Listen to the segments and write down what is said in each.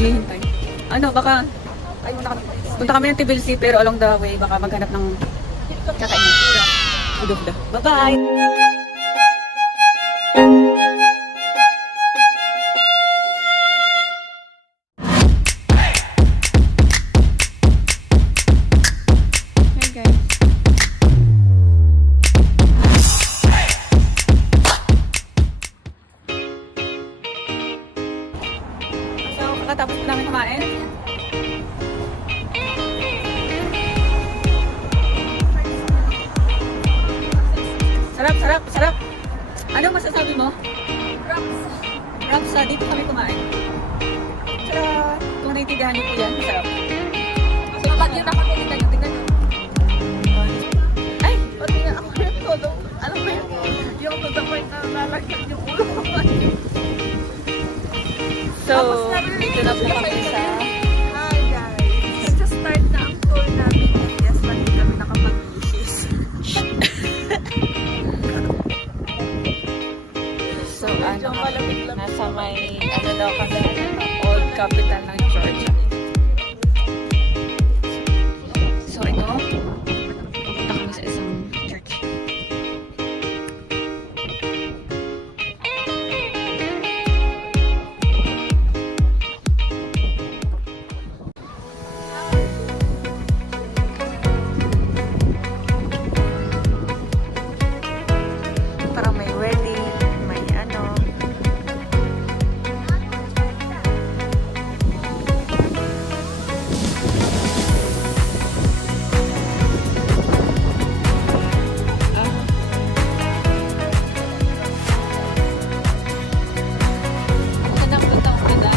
naghihintay. Ano, baka ay muna kami. Punta kami ng Tibilsi pero along the way baka maghanap ng kakainin. Bye-bye! Tapos na namin kumain. Sarap, sarap, sarap. Anong masasabi mo? Rapsa. Rapsa, dito kami kumain. Sarap. Kung naintindihan niyo po yan, sarap. So, kapag yun ako tingnan nyo, tingnan nyo. Ay! Pati nga ako yung todo. Ano ba yun? Yung to the point na nalagyan yung ulo ko. So, dito na po kami sa... Hi guys! Just start na ang tour namin. Yes, hindi kami nakapag-issues. So, ano, nasa may, ano daw kami, old capital ng Georgia. So, ito, pupunta kami sa isang church. Parang may wedding, may ano. Saan ang punta ko na?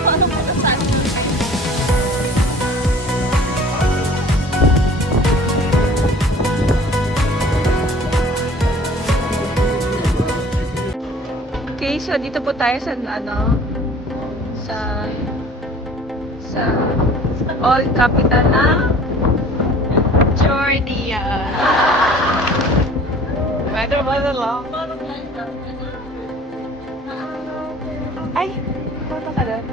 Paano po na saan? Okay, so dito po tayo sa ano sa old capital ng Georgia. Weather was long. Ay, foto ka doon.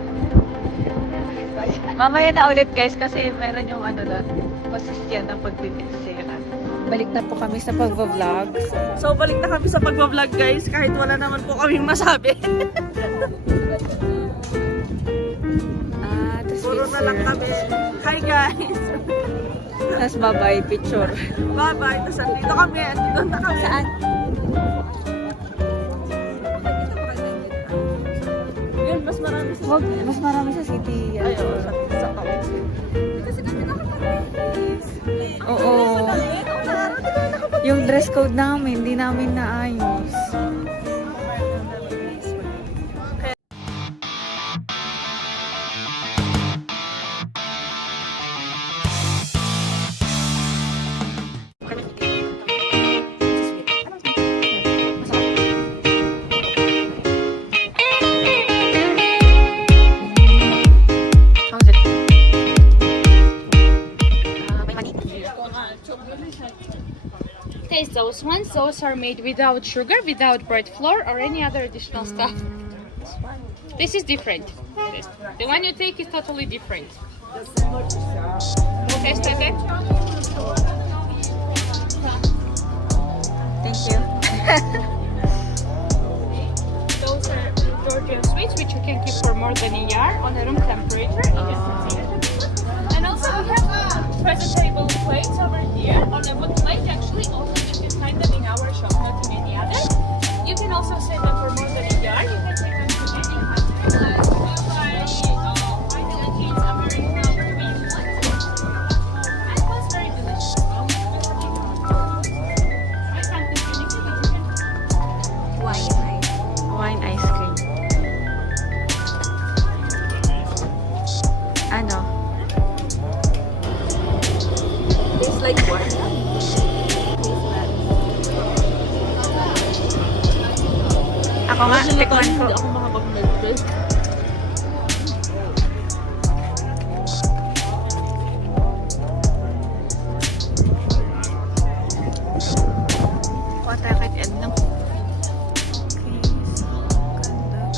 Mamaya na ulit guys kasi meron yung ano doon. Pasisyan ng pagbibinsiran. Balik na po kami sa pag-vlog. So, balik na kami sa pag-vlog guys, kahit wala naman po kaming masabi. Puro na lang kami. Hi guys! Tapos bye-bye picture. Bye-bye! Tapos andito kami. Andito na kami. Saan? Yun, mas marami sa Wag, mas marami sa city. Ay, oo, sa town. Kasi kami Oo. Yung dress code namin, hindi namin naayos. Taste those ones. Those are made without sugar, without bread flour, or any other additional stuff. This is different. The one you take is totally different. Taste it. Thank you. Those are Georgian sweets, which you can keep for more than a year on a room temperature. And also we have presentable plates over here on a wood plate. Actually, also you can find them in our shop, not in any other. You can also save them for more than a year. You can take them to any country. And was very delicious. I can't think of anything that you can Wine ice cream. Ano? Tastes like what? Ako nga, tikman ko. Hindi ako makapag-taste. Kuha tayo kahit Edna. Okay, so ganda guys.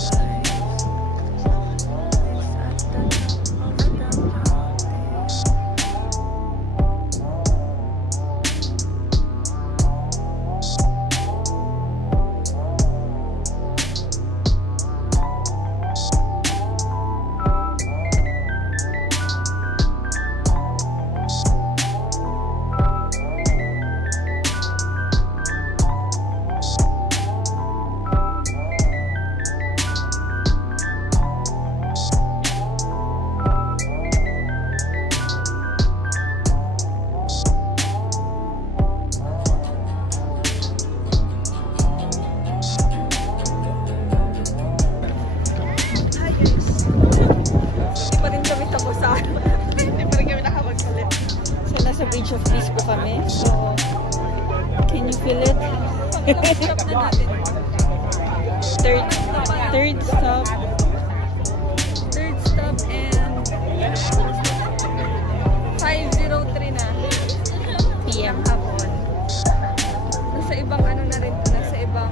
Stop na natin. Third stop. Third stop and 5:03 na. PM. Hapon. Nasa ibang ano na rin to, nasa ibang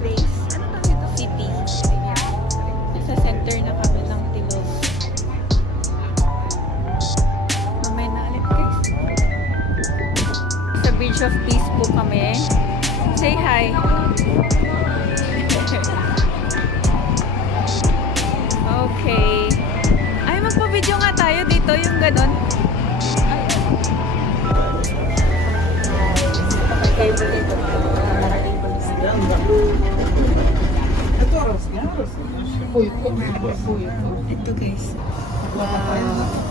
place. Ano tawag ito? City. Yeah. Sa center na kami ng Tilog. Mamaya na ulit guys. Sa Bridge of Peace po kami. Say hi. Okay. Ay, magpa-video nga tayo dito, yung ganon. Ito guys. Wow.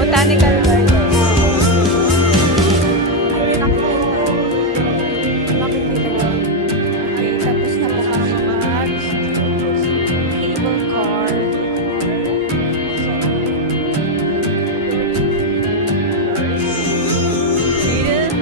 Botanical Garden. Okay, tapos na po kami mag-cable car. Here.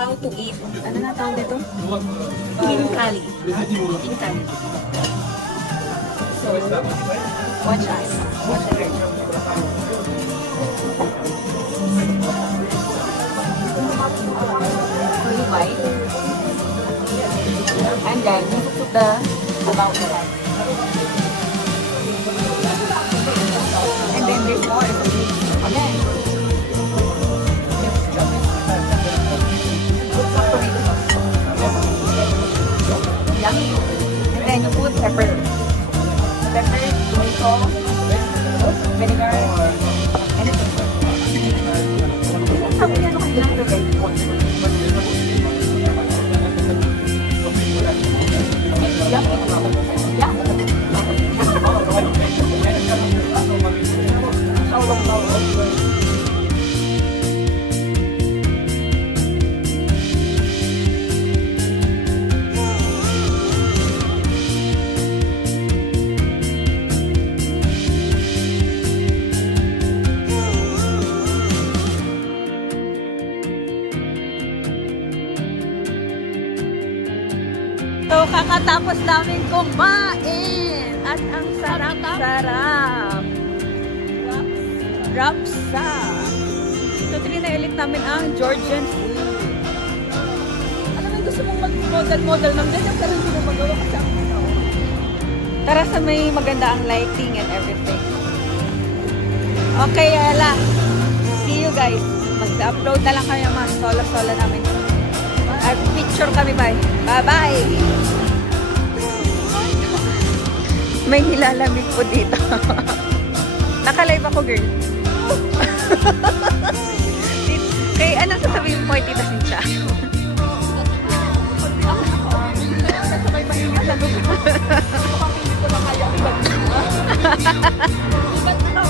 How to eat. Ano na tawag dito? Inkali. Inkali. So, watch us. Watch us. You bite. And then, you put the about the rice. And then there's more. Again. Yummy. And then you put pepper. Pepper, tomato, vinegar, and it's sabi niya nung kailangan to guys. Yummy. kakatapos namin kumain. At ang sarap-sarap. Rapsa. So, trinailit namin ang Georgian food. Alam mo, gusto mong mag-model-model ng ganyan, pero hindi mo magawa kasi ang tara sa may maganda ang lighting and everything. Okay, Ella. See you guys. Mag-upload na lang kami ng mga solo-solo namin. At picture kami, bye. Bye-bye! May nilalamig po dito. Naka-live ako, girl. Kay anong sasabihin mo kay Tita Cynthia? Sabay pahinga sa lupa. Mukhang hindi ko na kaya ibang. Iba't na